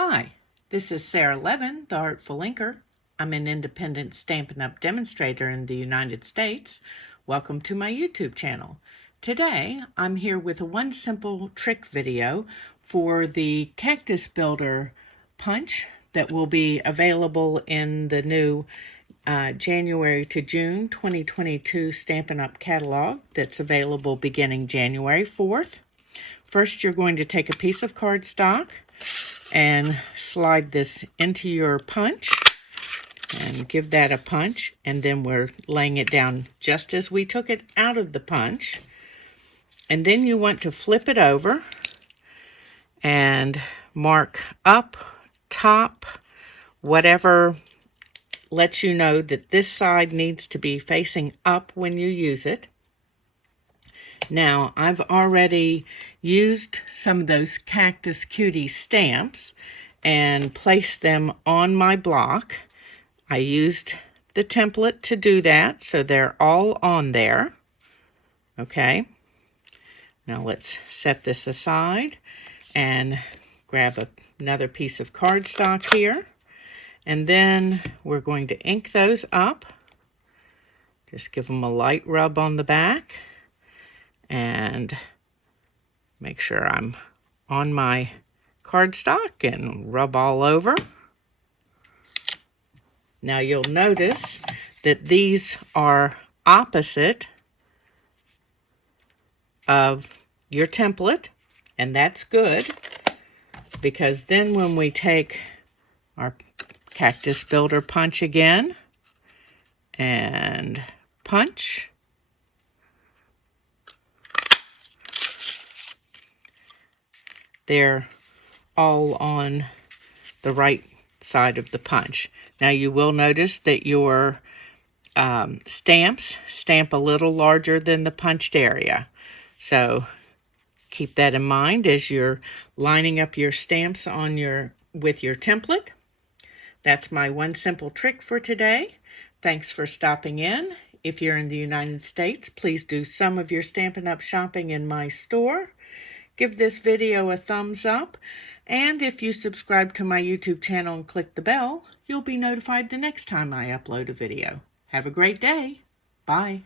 Hi, this is Sara Levin, the Artful Inker. I'm an independent Stampin' Up! Demonstrator in the United States. Welcome to my YouTube channel. Today, I'm here with a one simple trick video for the Cactus Builder Punch that will be available in the new January to June 2022 Stampin' Up! Catalog that's available beginning January 4th. First, you're going to take a piece of cardstock and slide this into your punch and give that a punch, and then we're laying it down just as we took it out of the punch. And then you want to flip it over and mark up, top, whatever lets you know that this side needs to be facing up when you use it. Now, I've already used some of those Cactus Cuties stamps and placed them on my block. I used the template to do that, so they're all on there. Okay. Now let's set this aside and grab another piece of cardstock here. And then we're going to ink those up. Just give them a light rub on the back. And make sure I'm on my cardstock and rub all over. Now you'll notice that these are opposite of your template, and that's good, because then when we take our Cactus Builder Punch again and punch, they're all on the right side of the punch. Now you will notice that your stamps stamp a little larger than the punched area. So keep that in mind as you're lining up your stamps on with your template. That's my one simple trick for today. Thanks for stopping in. If you're in the United States, please do some of your Stampin' Up! Shopping in my store. Give this video a thumbs up, and if you subscribe to my YouTube channel and click the bell, you'll be notified the next time I upload a video. Have a great day. Bye.